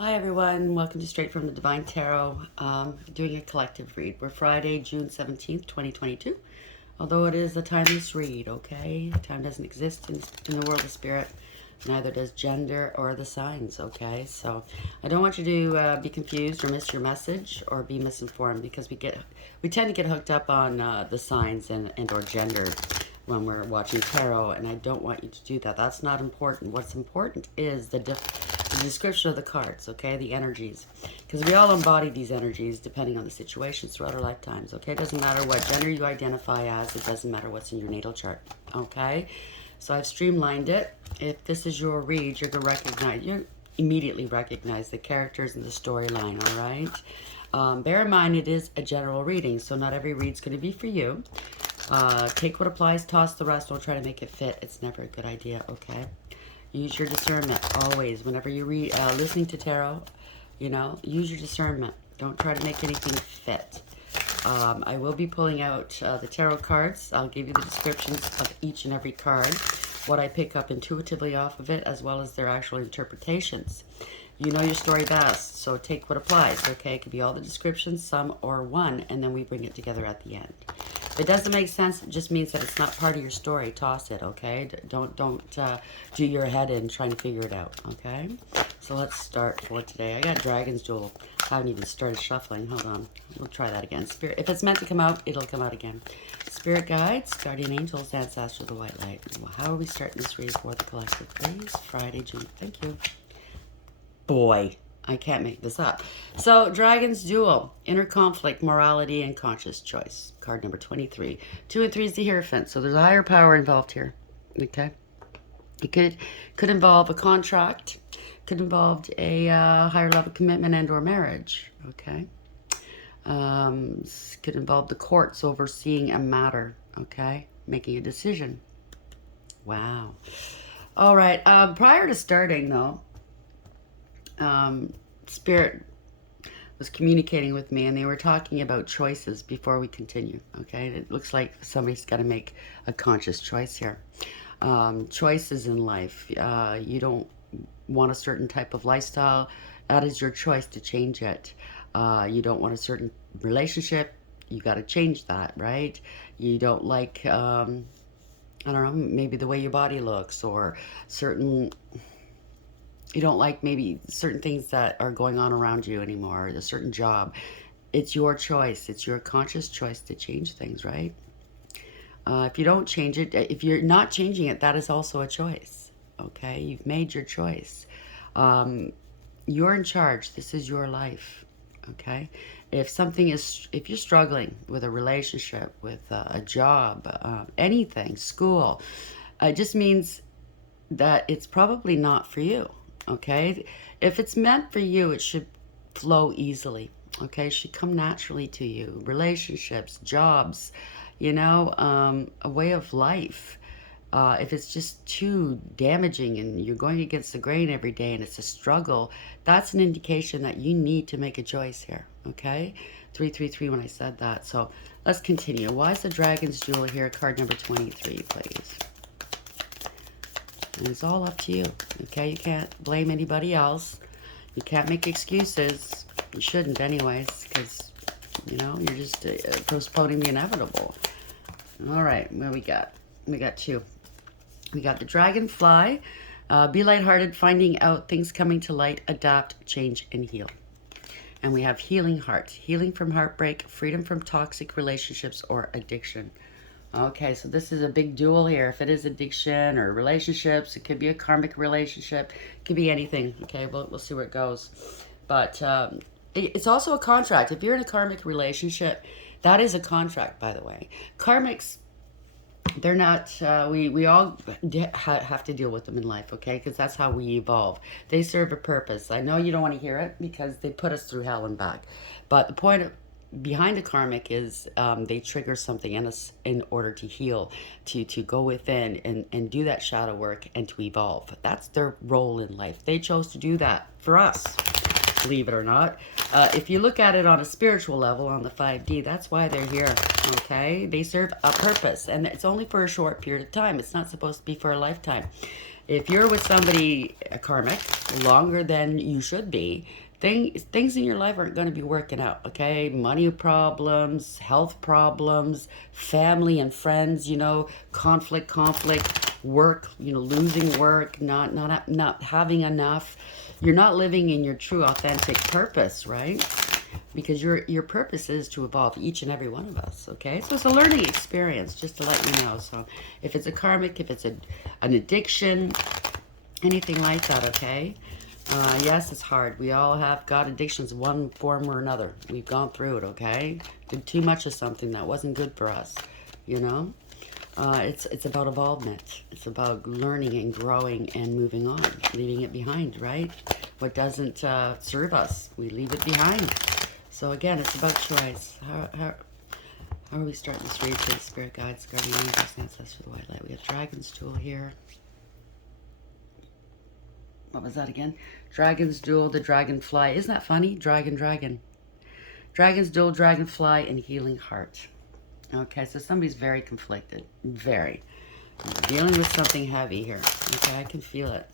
Hi everyone, welcome to Straight from the Divine Tarot. Doing a collective read. We're Friday, June 17th, 2022. Although it is a timeless read, okay? Time doesn't exist in the world of spirit. Neither does gender or the signs, okay? So I don't want you to be confused or miss your message or be misinformed because we tend to get hooked up on the signs and or gender when we're watching tarot, and I don't want you to do that. That's not important. What's important is the description of the cards, okay? The energies. Because we all embody these energies depending on the situations throughout our lifetimes, okay? It doesn't matter what gender you identify as. It doesn't matter what's in your natal chart, okay? So I've streamlined it. If this is your read, you immediately recognize the characters and the storyline, all right? Bear in mind, it is a general reading, so not every read's going to be for you. Take what applies, toss the rest. Don't try to make it fit. It's never a good idea, okay? Use your discernment always. Whenever you're listening to tarot, use your discernment. Don't try to make anything fit. I will be pulling out the tarot cards. I'll give you the descriptions of each and every card, what I pick up intuitively off of it, as well as their actual interpretations. You know your story best, so take what applies, okay? It could be all the descriptions, some or one, and then we bring it together at the end. If it doesn't make sense, it just means that it's not part of your story. Toss it, okay? Don't do your head in trying to figure it out, okay? So let's start for today. I got Dragon's Duel. I haven't even started shuffling. Hold on. We'll try that again. Spirit, if it's meant to come out, it'll come out again. Spirit guides, guardian angels, ancestors, the white light. Well, how are we starting this read for the collective, please? Friday, June. Thank you. Boy, I can't make this up. So, Dragon's Duel, inner conflict, morality, and conscious choice. Card number 23. 2 and 3 is the Hierophant, so there's a higher power involved here. Okay? It could involve a contract, could involve a higher level commitment and or marriage. Okay? Could involve the courts overseeing a matter. Okay? Making a decision. Wow. All right. Prior to starting, though, Spirit was communicating with me, and they were talking about choices before we continue. Okay, it looks like somebody's got to make a conscious choice here. Choices in life. You don't want a certain type of lifestyle. That is your choice to change it. You don't want a certain relationship. You got to change that, right? You don't like, I don't know, maybe the way your body looks or certain you don't like maybe certain things that are going on around you anymore, or a certain job. It's your choice. It's your conscious choice to change things, right? If you don't change it, if you're not changing it, that is also a choice. Okay? You've made your choice. You're in charge. This is your life. Okay? If you're struggling with a relationship, with a job, anything, school, it just means that it's probably not for you. Okay? If it's meant for you, it should flow easily. Okay? It should come naturally to you. Relationships, jobs, a way of life. If it's just too damaging and you're going against the grain every day and it's a struggle, that's an indication that you need to make a choice here. Okay? 333 when I said that. So let's continue. Why is the Dragon's Jewel here? Card number 23, please. And it's all up to you, okay? You can't blame anybody else. You can't make excuses. You shouldn't anyways, because, you're just postponing the inevitable. All right, what we got? We got two. We got the Dragonfly. Be lighthearted, finding out things coming to light, adapt, change, and heal. And we have Healing Heart. Healing from heartbreak, freedom from toxic relationships or addiction. Okay, so this is a big duel here. If it is addiction or relationships, it could be a karmic relationship. It could be anything. Okay, we'll see where it goes. But it's also a contract. If you're in a karmic relationship, that is a contract, by the way. Karmics, they're not, we all have to deal with them in life, okay? Because that's how we evolve. They serve a purpose. I know you don't want to hear it because they put us through hell and back. But the point behind a karmic is they trigger something in us in order to heal, to go within and do that shadow work and to evolve. That's their role in life. They chose to do that for us, believe it or not. If you look at it on a spiritual level, on the 5D, that's why they're here, okay? They serve a purpose, and it's only for a short period of time. It's not supposed to be for a lifetime. If you're with somebody, a karmic, longer than you should be, things in your life aren't going to be working out, okay? Money problems, health problems, family and friends, conflict, work, losing work, not having enough. You're not living in your true authentic purpose, right? Because your purpose is to evolve, each and every one of us, okay? So it's a learning experience, just to let you know. So if it's a karmic, if it's an addiction, anything like that, okay? Yes, it's hard. We all have got addictions, one form or another. We've gone through it, okay? Did too much of something that wasn't good for us, you know? It's about evolvement. It's about learning and growing and moving on, leaving it behind, right? What doesn't serve us, we leave it behind. So again, it's about choice. How are we starting this read for the spirit guides, guardian angels, ancestors, the white light? We have Dragon's Jewel here. What was that again? Dragon's Jewel, the Dragonfly. Isn't that funny? Dragon. Dragon's Jewel, Dragonfly, and Healing Heart. Okay, so somebody's very conflicted. Very. Dealing with something heavy here. Okay, I can feel it.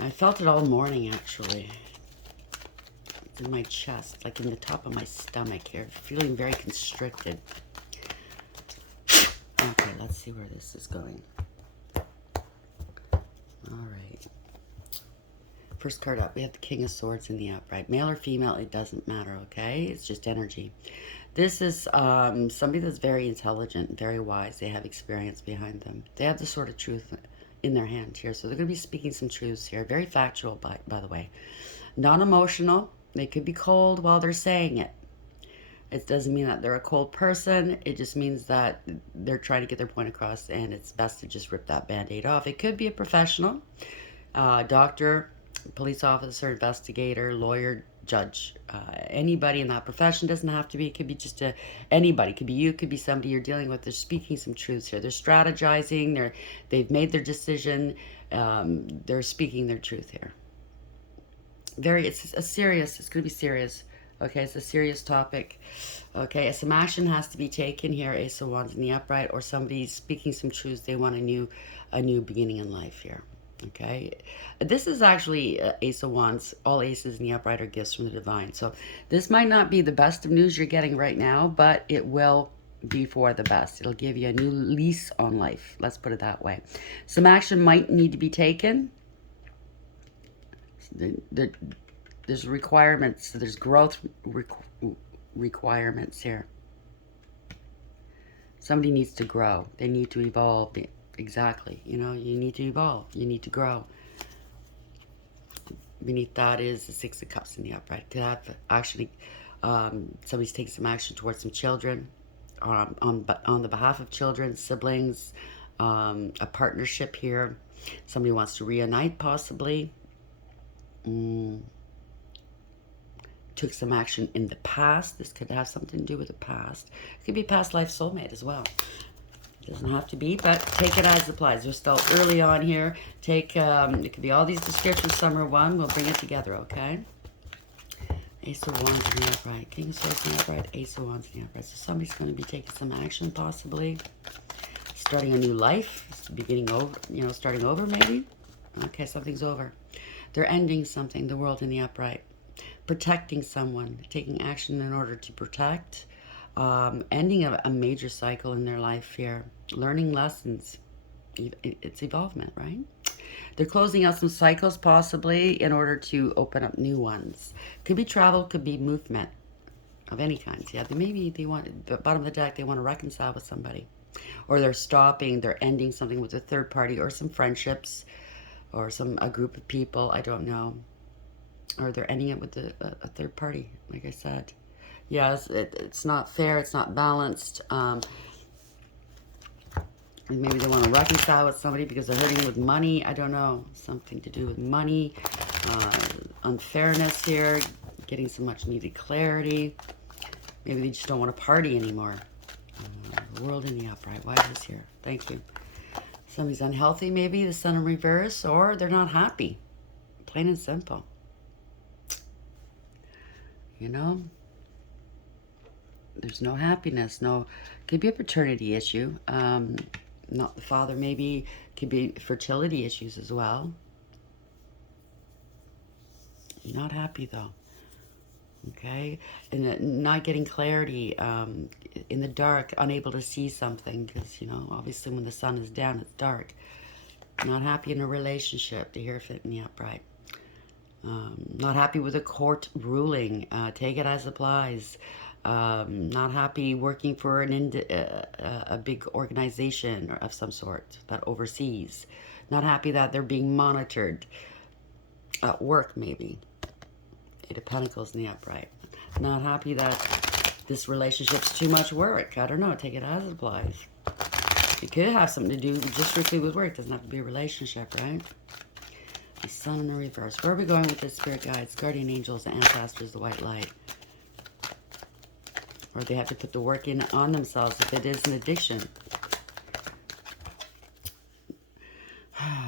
I felt it all morning, actually. It's in my chest, like in the top of my stomach here. Feeling very constricted. Okay, let's see where this is going. All right. First card up, we have the King of Swords in the upright. Male or female, it doesn't matter, okay? It's just energy. This is somebody that's very intelligent, very wise. They have experience behind them. They have the sword of truth in their hand here. So they're going to be speaking some truths here. Very factual, by the way. Non-emotional. They could be cold while they're saying it. It doesn't mean that they're a cold person. It just means that they're trying to get their point across, and it's best to just rip that Band-Aid off. It could be a professional, doctor, police officer, investigator, lawyer, judge. Anybody in that profession. Doesn't have to be. It could be just anybody. It could be you. It could be somebody you're dealing with. They're speaking some truths here. They're strategizing. They've made their decision. They're speaking their truth here. It's going to be serious. Okay, it's a serious topic. Okay, some action has to be taken here. Ace of Wands in the upright, or somebody's speaking some truths. They want a new beginning in life here. Okay, this is actually Ace of Wands. All aces in the upright are gifts from the divine. So this might not be the best of news you're getting right now, but it will be for the best. It'll give you a new lease on life. Let's put it that way. Some action might need to be taken. There's requirements. There's growth requirements here. Somebody needs to grow. They need to evolve. Exactly. You need to evolve. You need to grow. Beneath that is the Six of Cups in the upright. Could have actually somebody's taking some action towards some children, on the behalf of children, siblings, a partnership here. Somebody wants to reunite, possibly. Took some action in the past. This could have something to do with the past. It could be past life soulmate as well. It doesn't have to be, but take it as it applies. We're still early on here. It could be all these descriptions. Some are one. We'll bring it together, okay? Ace of Wands in the upright. King of Swords in the upright. Ace of Wands in the upright. So somebody's going to be taking some action, possibly. Starting a new life. Beginning over, starting over maybe. Okay, something's over. They're ending something. The World in the upright. Protecting someone, taking action in order to protect, ending a major cycle in their life here, learning lessons. It's evolvement, right? They're closing out some cycles possibly in order to open up new ones. Could be travel, could be movement of any kind. Yeah, they want, the bottom of the deck, they want to reconcile with somebody, or they're ending something with a third party, or some friendships, or a group of people. I don't know. Or they're ending it with a third party, like I said. Yes, it's not fair. It's not balanced. And maybe they want to reconcile with somebody because they're hurting with money. I don't know. Something to do with money. Unfairness here. Getting some much needed clarity. Maybe they just don't want to party anymore. The World in the upright. Why is this here? Thank you. Somebody's unhealthy, maybe. The Sun in reverse. Or they're not happy. Plain and simple. There's no happiness. Could be a paternity issue. Not the father. Maybe could be fertility issues as well. Not happy though. Okay, and not getting clarity, in the dark, unable to see something because, you know, obviously when the sun is down, it's dark. Not happy in a relationship, the Hierophant in the upright. Not happy with a court ruling. Take it as applies. Not happy working for a big organization of some sort that oversees. Not happy that they're being monitored at work, maybe. Eight of Pentacles in the upright. Not happy that this relationship's too much work. I don't know. Take it as it applies. It could have something to do just strictly with work. It doesn't have to be a relationship, right? The Sun in the reverse. Where are we going with this? Spirit guides, guardian angels, the ancestors, the white light? Or they have to put the work in on themselves if it is an addiction.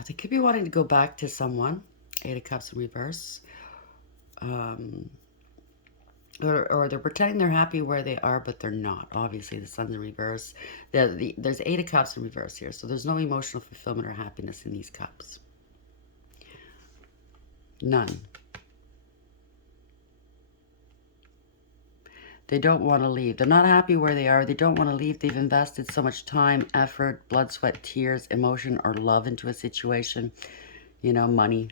They could be wanting to go back to someone. Eight of Cups in reverse. Or they're pretending they're happy where they are, but they're not. Obviously, the Sun's in reverse. There's Eight of Cups in reverse here, so there's no emotional fulfillment or happiness in these cups. None. They don't want to leave. They're not happy where they are. They don't want to leave. They've invested so much time, effort, blood, sweat, tears, emotion, or love into a situation. You know, money.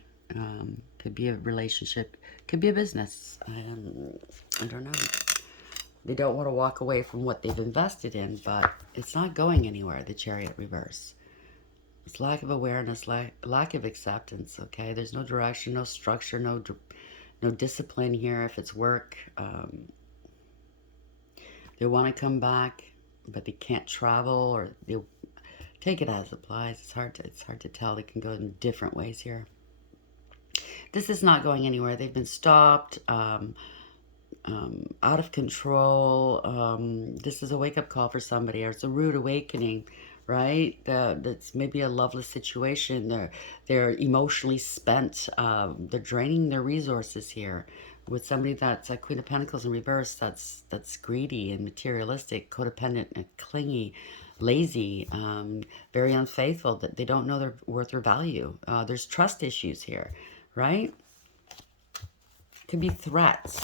Could be a relationship. Could be a business. I don't know. They don't want to walk away from what they've invested in, but it's not going anywhere, the Chariot reverse. It's lack of awareness, lack of acceptance, okay? There's no direction, no structure, no discipline here if it's work. They want to come back, but they can't travel, or they take it as it applies. It's hard to tell. They can go in different ways here. This is not going anywhere. They've been stopped, out of control. This is a wake-up call for somebody, or it's a rude awakening, right? That's maybe a loveless situation. They're emotionally spent. They're draining their resources here. With somebody that's a Queen of Pentacles in reverse, that's greedy and materialistic, codependent and clingy, lazy, very unfaithful, that they don't know their worth or value. There's trust issues here, right? Could be threats.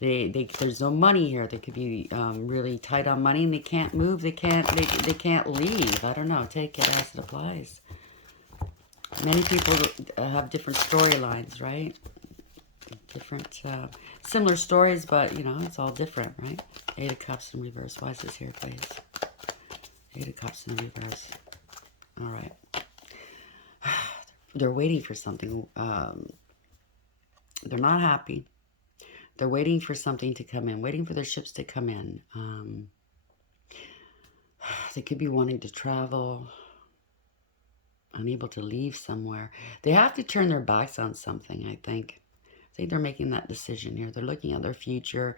There's no money here. They could be really tight on money, and they can't move. They can't leave. I don't know. Take it as it applies. Many people have different storylines, right? Different, similar stories, but, you know, it's all different, right? Eight of Cups in reverse. Why is this here, please? Eight of Cups in reverse. All right. They're waiting for something. They're not happy. They're waiting for something to come in, waiting for their ships to come in. They could be wanting to travel, unable to leave somewhere. They have to turn their backs on something, I think. I think they're making that decision here. They're looking at their future.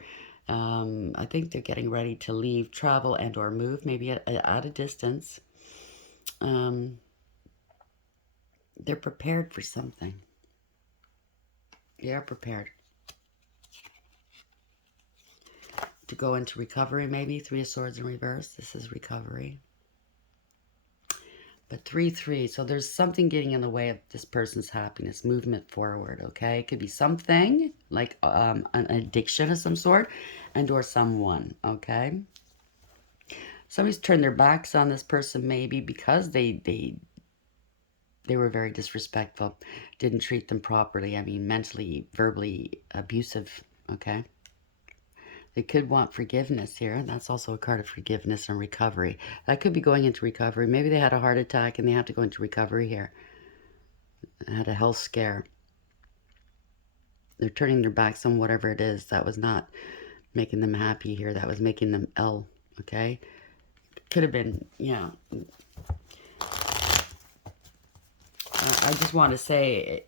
I think they're getting ready to leave, travel, and or move, maybe at a distance. They're prepared for something. They are prepared to go into recovery, maybe. Three of Swords in reverse. This is recovery. But 3-3, so there's something getting in the way of this person's happiness, movement forward, okay? It could be something, like an addiction of some sort, and or someone, okay? Somebody's turned their backs on this person, maybe because they were very disrespectful, didn't treat them properly. I mean, mentally, verbally abusive, okay? They could want forgiveness here. That's also a card of forgiveness and recovery. That could be going into recovery. Maybe they had a heart attack and they have to go into recovery here. Had a health scare. They're turning their backs on whatever it is that was not making them happy here. That was making them ill, okay? Could have been, yeah. I just want to say,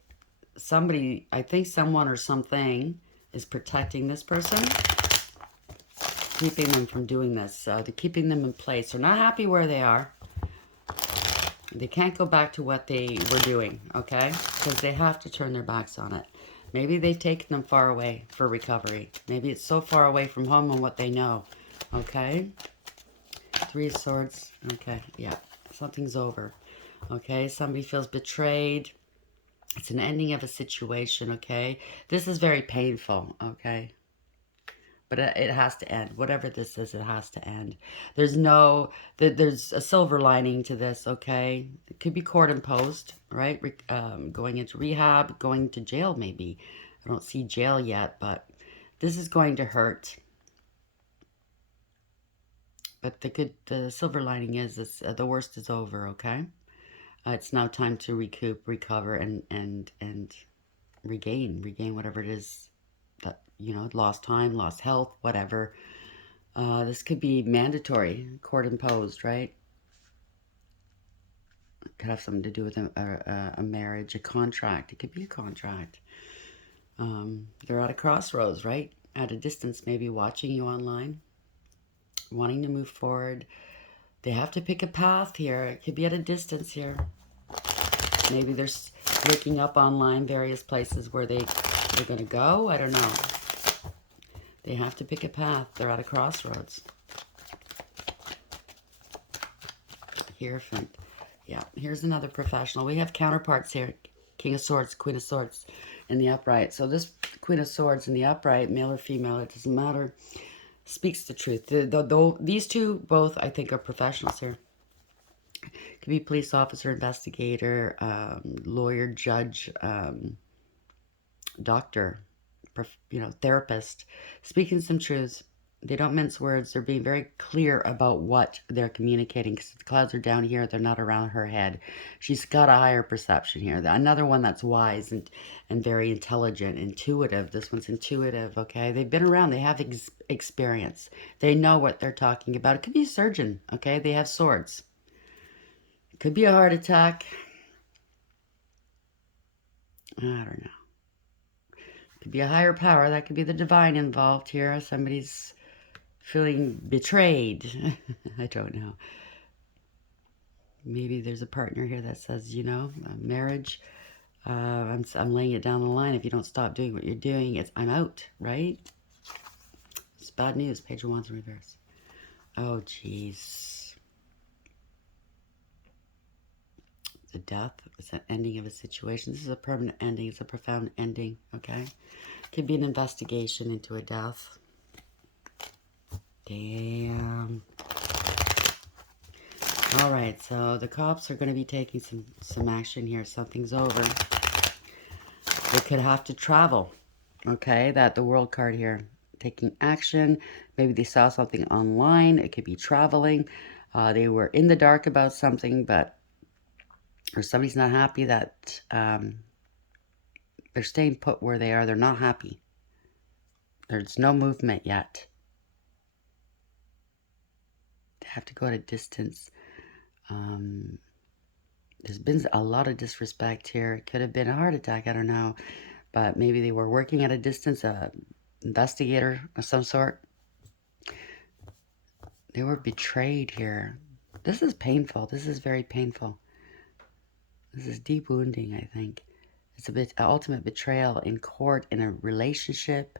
somebody, I think someone or something is protecting this person, keeping them from doing this. They're keeping them in place. They're not happy where they are. They can't go back to what they were doing, okay? Because they have to turn their backs on it. Maybe they've taken them far away for recovery. Maybe it's so far away from home and what they know, okay? Three of Swords. Okay, yeah. Something's over. Okay, somebody feels betrayed. It's an ending of a situation, okay? This is very painful, okay? But it has to end. Whatever this is, it has to end. There's a silver lining to this, okay? It could be court imposed, right? Going into rehab, going to jail maybe. I don't see jail yet, but this is going to hurt. But the silver lining is the worst is over, okay? It's now time to recoup, recover, and regain whatever it is that, lost time, lost health, whatever. This could be mandatory, court imposed, right? It could have something to do with a marriage, a contract. It could be a contract. They're at a crossroads, right? At a distance, maybe watching you online, wanting to move forward. They have to pick a path here. It could be at a distance here. Maybe they're looking up online various places where they're going to go. I don't know. They have to pick a path. They're at a crossroads. Hierophant. Yeah, here's another professional. We have counterparts here. King of Swords, Queen of Swords in the upright. So this Queen of Swords in the upright, male or female, it doesn't matter, speaks the truth. These two both, I think, are professionals here. Could be police officer, investigator, lawyer, judge, doctor, therapist, speaking some truths. They don't mince words. They're being very clear about what they're communicating, because the clouds are down here. They're not around her head. She's got a higher perception here. Another one that's wise and very intelligent, intuitive. This one's intuitive, okay? They've been around. They have experience. They know what they're talking about. It could be a surgeon, okay? They have swords. It could be a heart attack. I don't know. Could be a higher power. That could be the divine involved here. Somebody's feeling betrayed. I don't know. Maybe there's a partner here that says, marriage, I'm laying it down the line. If you don't stop doing what you're doing, I'm out, right? It's bad news. Page of Wands in reverse. Oh, jeez. It's a death. It's an ending of a situation. This is a permanent ending. It's a profound ending, okay? Could be an investigation into a death. Damn. All right, so the cops are going to be taking some action here. Something's over. They could have to travel, okay? The world card here. Taking action. Maybe they saw something online. It could be traveling. They were in the dark about something, or somebody's not happy that they're staying put where they are. They're not happy. There's no movement yet. They have to go at a distance. There's been a lot of disrespect here. It could have been a heart attack. I don't know. But maybe they were working at a distance, investigator of some sort. They were betrayed here. This is painful. This is very painful. This is deep wounding, I think. It's an ultimate betrayal in court, in a relationship,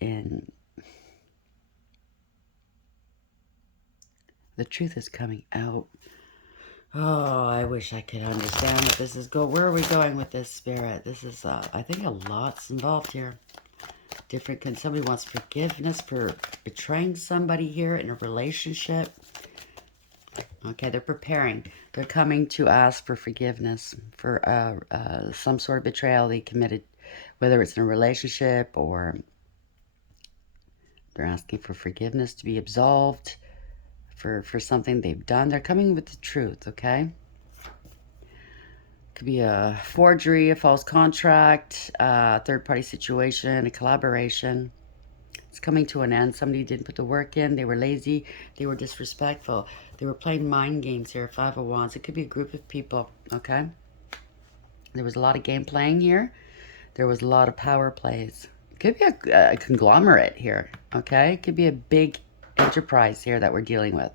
in... The truth is coming out. Oh, I wish I could understand what this is. Where are we going with this, Spirit? This is, I think a lot's involved here. Somebody wants forgiveness for betraying somebody here in a relationship. Okay, they're preparing. They're coming to ask for forgiveness for some sort of betrayal they committed, whether it's in a relationship or they're asking for forgiveness to be absolved for something they've done. They're coming with the truth, okay? Could be a forgery, a false contract, a third-party situation, a collaboration. It's coming to an end. Somebody didn't put the work in. They were lazy. They were disrespectful. They were playing mind games here. Five of Wands. It could be a group of people, okay? There was a lot of game playing here. There was a lot of power plays. It could be a conglomerate here, okay? It could be a big enterprise here that we're dealing with.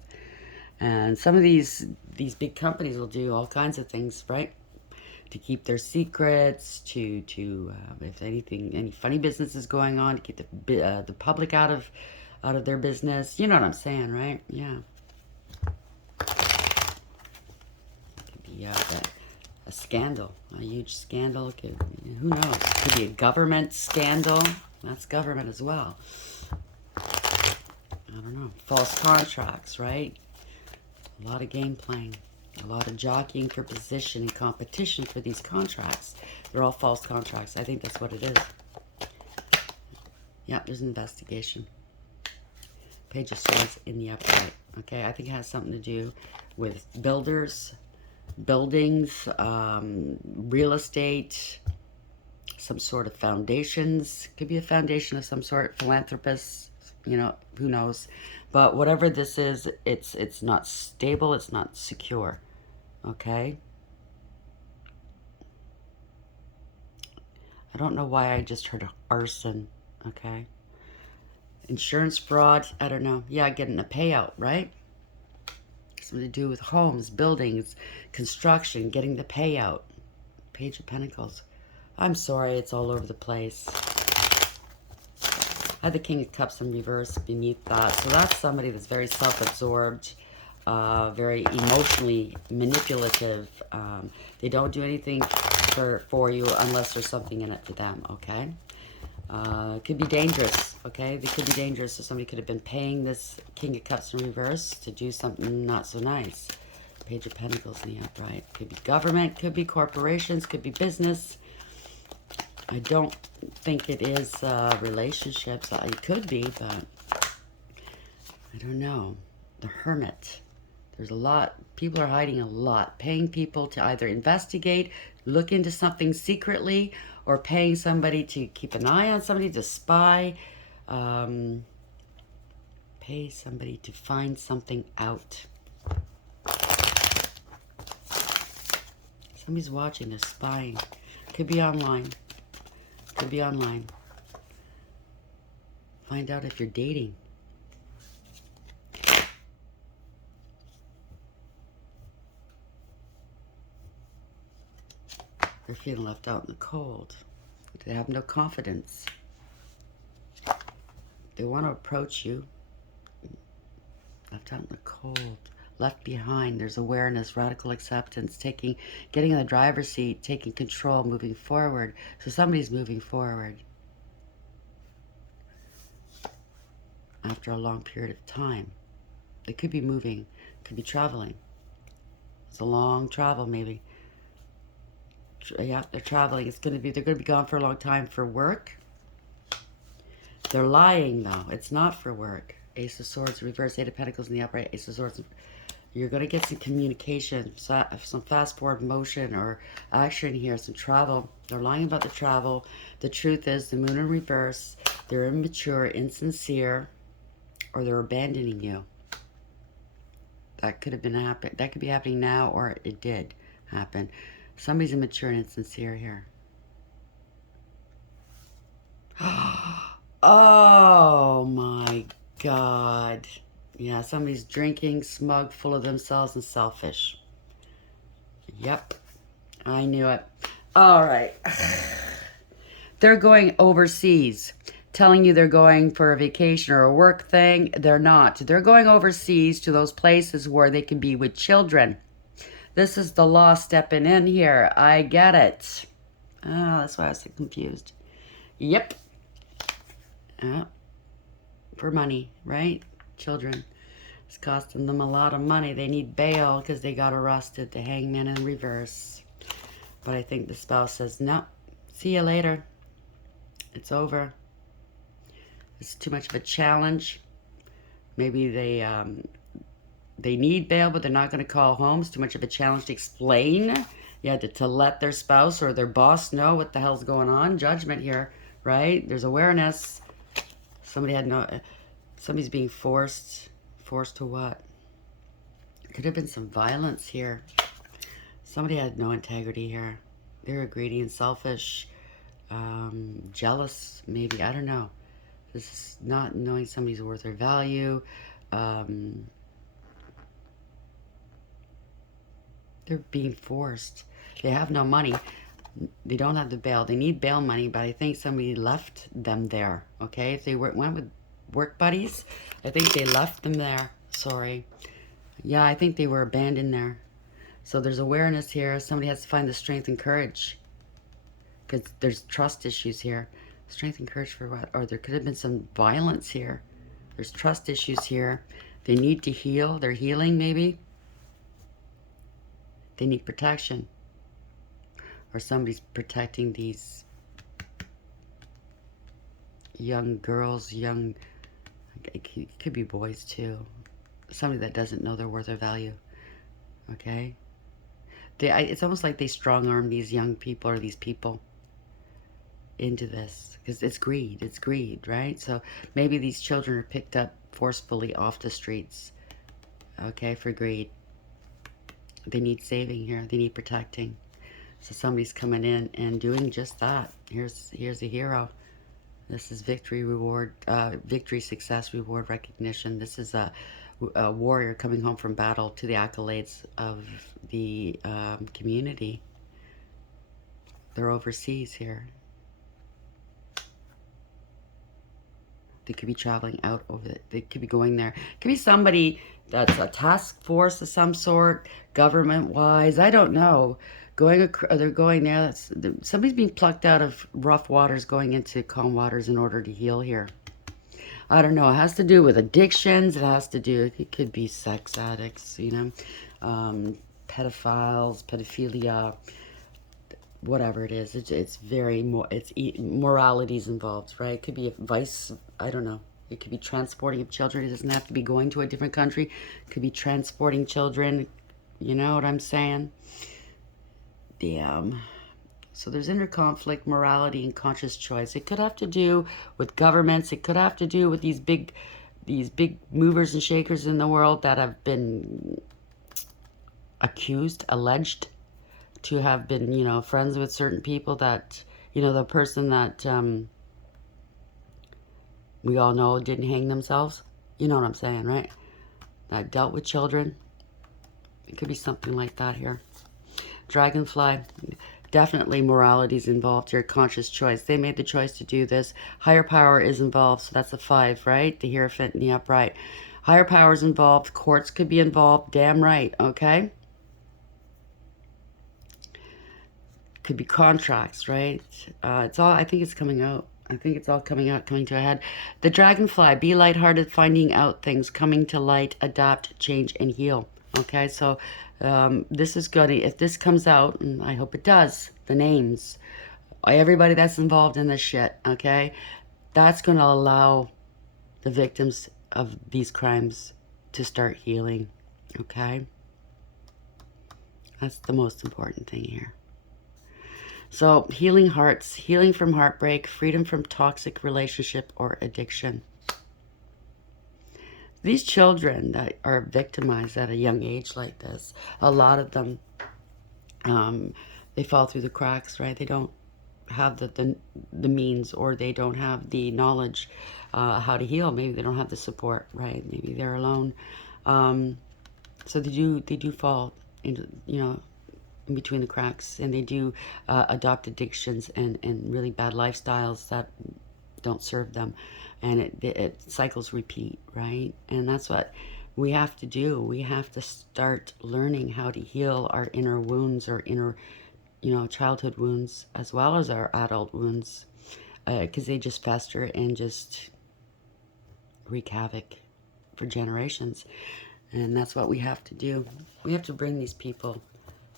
And some of these big companies will do all kinds of things, right? To keep their secrets, if any funny business is going on, to keep the public out of their business. You know what I'm saying, right? Yeah. Yeah, but a scandal, a huge scandal. Who knows? Could be a government scandal. That's government as well. I don't know. False contracts, right? A lot of game playing. A lot of jockeying for position and competition for these contracts. They're all false contracts. I think that's what it is. Yeah, there's an investigation. Page of Swords in the upright. Okay, I think it has something to do with builders, buildings, real estate, some sort of foundations. Could be a foundation of some sort, philanthropists, you know, who knows. But whatever this is, it's not stable, it's not secure. Okay? I don't know why I just heard arson. Okay? Insurance fraud, I don't know. Yeah, getting a payout, right? Something to do with homes, buildings, construction, getting the payout. Page of Pentacles. I'm sorry, it's all over the place. I had the King of Cups in reverse beneath that. So that's somebody that's very self-absorbed, very emotionally manipulative. They don't do anything for you unless there's something in it for them, okay? It could be dangerous, okay? They could be dangerous. So somebody could have been paying this King of Cups in reverse to do something not so nice. Page of Pentacles in the upright. Could be government, could be corporations, could be business. I don't think it is relationships. It could be, but I don't know. The Hermit. There's a lot. People are hiding a lot. Paying people to either investigate, look into something secretly, or paying somebody to keep an eye on somebody, to spy. Pay somebody to find something out. Somebody's watching us, spying. Could be online. Could be online. Find out if you're dating. They're feeling left out in the cold. They have no confidence. They want to approach you. Left out in the cold. Left behind. There's awareness, radical acceptance, getting in the driver's seat, taking control, moving forward. So somebody's moving forward. After a long period of time. They could be moving, could be traveling. It's a long travel, maybe. Yeah, they're traveling. They're going to be gone for a long time for work. They're lying, though. It's not for work. Ace of Swords, reverse, Eight of Pentacles in the upright, Ace of Swords. You're going to get some communication, some fast-forward motion or action here, some travel. They're lying about the travel. The truth is, the Moon in reverse, they're immature, insincere, or they're abandoning you. That could have been happening. That could be happening now, or it did happen. Somebody's immature and insincere here. Oh my God. Yeah, somebody's drinking, smug, full of themselves, and selfish. Yep. I knew it. All right. They're going overseas. Telling you they're going for a vacation or a work thing. They're not. They're going overseas to those places where they can be with children. This is the law stepping in here. I get it. Oh, that's why I was so confused. Yep. For money, right? Children. It's costing them a lot of money. They need bail because they got arrested. The Hangman in reverse. But I think the spouse says, no, see you later. It's over. It's too much of a challenge. Maybe they need bail, but they're not going to call home. It's too much of a challenge to explain. Yeah, to let their spouse or their boss know what the hell's going on. Judgment here, right? There's awareness. Somebody's being forced. Forced to what? Could have been some violence here. Somebody had no integrity here. They were greedy and selfish. Jealous, maybe. I don't know. This is not knowing somebody's worth or value. They're being forced. They have no money. They don't have the bail. They need bail money, but I think somebody left them there, okay? If they went with work buddies, I think they left them there. Sorry. Yeah, I think they were abandoned there. So there's awareness here. Somebody has to find the strength and courage, because there's trust issues here. Strength and courage for what? Or there could have been some violence here. There's trust issues here. They need to heal. They're healing, maybe. They need protection. Or somebody's protecting these young girls, young... It could be boys, too. Somebody that doesn't know their worth or value. Okay? It's almost like they strong-arm these young people or these people into this, because it's greed, right? So maybe these children are picked up forcefully off the streets, okay, for greed. They need saving here. They need protecting. So somebody's coming in and doing just that. Here's a hero. This is victory, reward, victory, success, reward, recognition. This is a warrior coming home from battle to the accolades of the community. They're overseas here. They could be traveling out over it. They could be going there. It could be somebody that's a task force of some sort, government-wise. I don't know. They're going there. Somebody's being plucked out of rough waters, going into calm waters in order to heal here. I don't know. It has to do with addictions. It has to do. It could be sex addicts. You know, pedophiles, pedophilia. Whatever it is, it's very morality's involved, right? It could be a vice, I don't know. It could be transporting of children. It doesn't have to be going to a different country. It could be transporting children. You know what I'm saying? Damn. So there's inner conflict, morality, and conscious choice. It could have to do with governments. It could have to do with these big movers and shakers in the world that have been accused, alleged to have been, you know, friends with certain people that, you know, the person that we all know didn't hang themselves. You know what I'm saying, right? That dealt with children. It could be something like that here. Dragonfly. Definitely morality's involved here. Conscious choice. They made the choice to do this. Higher power is involved. So that's a 5, right? The Hierophant and the Upright. Higher power is involved. Courts could be involved. Damn right. Okay? Could be contracts, right? It's all, I think it's coming out. I think it's all coming out, coming to a head. The Dragonfly, be lighthearted, finding out things, coming to light, adapt, change, and heal. Okay, so this is good. If this comes out, and I hope it does, the names, everybody that's involved in this shit, okay, that's going to allow the victims of these crimes to start healing, okay? That's the most important thing here. So, healing hearts, healing from heartbreak, freedom from toxic relationship or addiction. These children that are victimized at a young age like this, a lot of them, they fall through the cracks, right? They don't have the means, or they don't have the knowledge how to heal. Maybe they don't have the support, right? Maybe they're alone. So they do fall into, you know, in between the cracks, and they do adopt addictions and really bad lifestyles that don't serve them, and it cycles repeat, right? And that's what we have to do. We have to start learning how to heal our inner wounds, or inner, you know, childhood wounds, as well as our adult wounds, because they just fester and just wreak havoc for generations. And that's what we have to do. We have to bring these people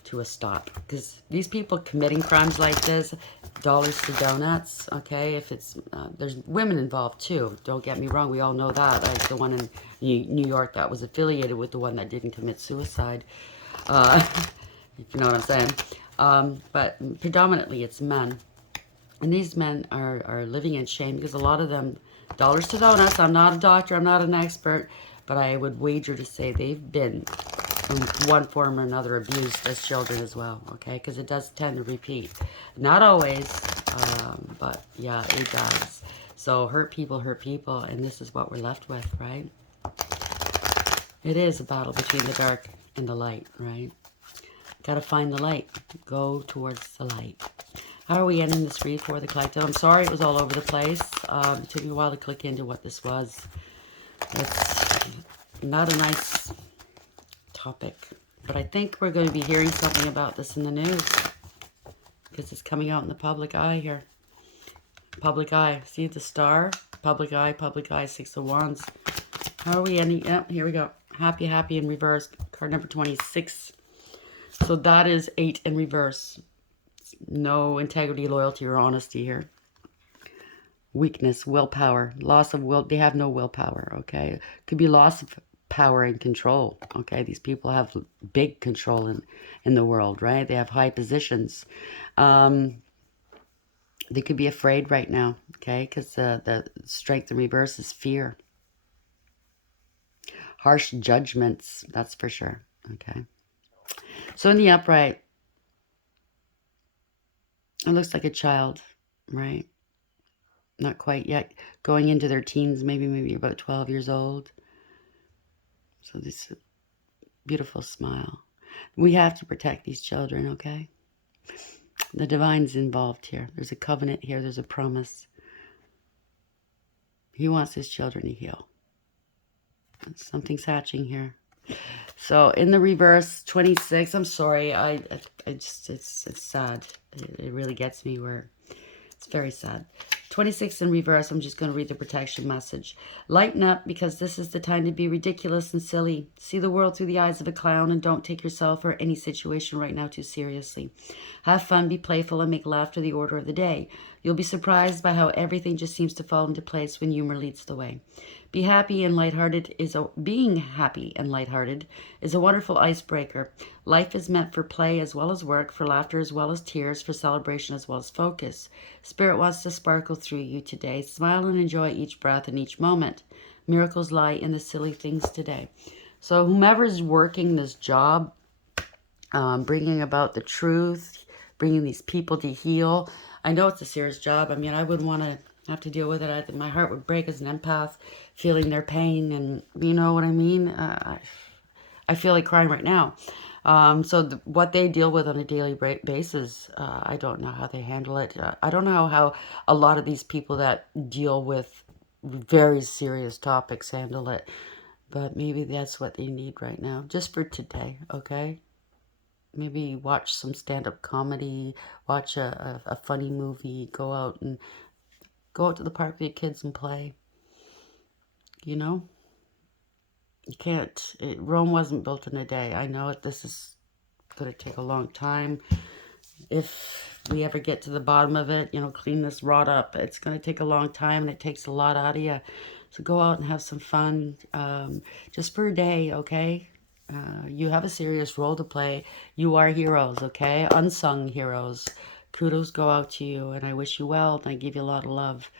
to a stop, because these people committing crimes like this, dollars to donuts, okay? If it's there's women involved too, don't get me wrong, we all know that, like the one in New York that was affiliated with the one that didn't commit suicide, if you know what I'm saying. But predominantly it's men, and these men are living in shame, because a lot of them, dollars to donuts, I'm not a doctor, I'm not an expert, but I would wager to say they've been in one form or another abused as children as well, okay? Because it does tend to repeat. Not always, but yeah, it does. So hurt people, and this is what we're left with, right? It is a battle between the dark and the light, right? Gotta find the light. Go towards the light. How are we ending this read for the collective? I'm sorry it was all over the place. It took me a while to click into what this was. It's not a nice topic. But I think we're going to be hearing something about this in the news because it's coming out in the public eye here. Public eye. See the star? Public eye, 6 of wands. How are we ending? Yep, here we go. Happy, happy in reverse. Card number 26. So that is 8 in reverse. No integrity, loyalty, or honesty here. Weakness, willpower, loss of will. They have no willpower, okay? Could be loss of power and control, okay? These people have big control in the world, right? They have high positions. They could be afraid right now, okay? Because the strength in reverse is fear. Harsh judgments, that's for sure, okay? So in the upright, it looks like a child, right? Not quite yet. Going into their teens, maybe about 12 years old. So this beautiful smile. We have to protect these children, okay? The divine's involved here. There's a covenant here. There's a promise. He wants his children to heal. Something's hatching here. So in the reverse, 26. I'm sorry. I just it's sad. It really gets me where it's very sad. 26 in reverse, I'm just going to read the protection message. Lighten up, because this is the time to be ridiculous and silly. See the world through the eyes of a clown, and don't take yourself or any situation right now too seriously. Have fun, be playful, and make laughter the order of the day. You'll be surprised by how everything just seems to fall into place when humor leads the way. Being happy and lighthearted is a wonderful icebreaker. Life is meant for play as well as work, for laughter as well as tears, for celebration as well as focus. Spirit wants to sparkle through you today. Smile and enjoy each breath and each moment. Miracles lie in the silly things today. So whomever's working this job, bringing about the truth, bringing these people to heal. I know it's a serious job. I mean, I wouldn't want to have to deal with it. My heart would break as an empath, feeling their pain, and you know what I mean? I feel like crying right now. So what they deal with on a daily basis, I don't know how they handle it. I don't know how a lot of these people that deal with very serious topics handle it. But maybe that's what they need right now, just for today, okay? Maybe watch some stand-up comedy, watch a funny movie, go out to the park with your kids and play. You know? You can't. Rome wasn't built in a day. I know it. This is going to take a long time. If we ever get to the bottom of it, clean this rot up. It's going to take a long time, and it takes a lot out of you. So go out and have some fun, just for a day, okay? You have a serious role to play. You are heroes, okay? Unsung heroes. Kudos go out to you, and I wish you well, and I give you a lot of love.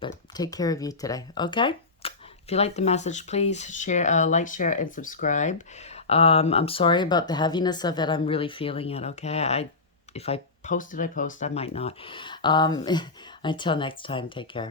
But take care of you today, okay? If you like the message, please share, like, share, and subscribe. I'm sorry about the heaviness of it. I'm really feeling it, okay? If I post it, I post. I might not. Until next time, take care.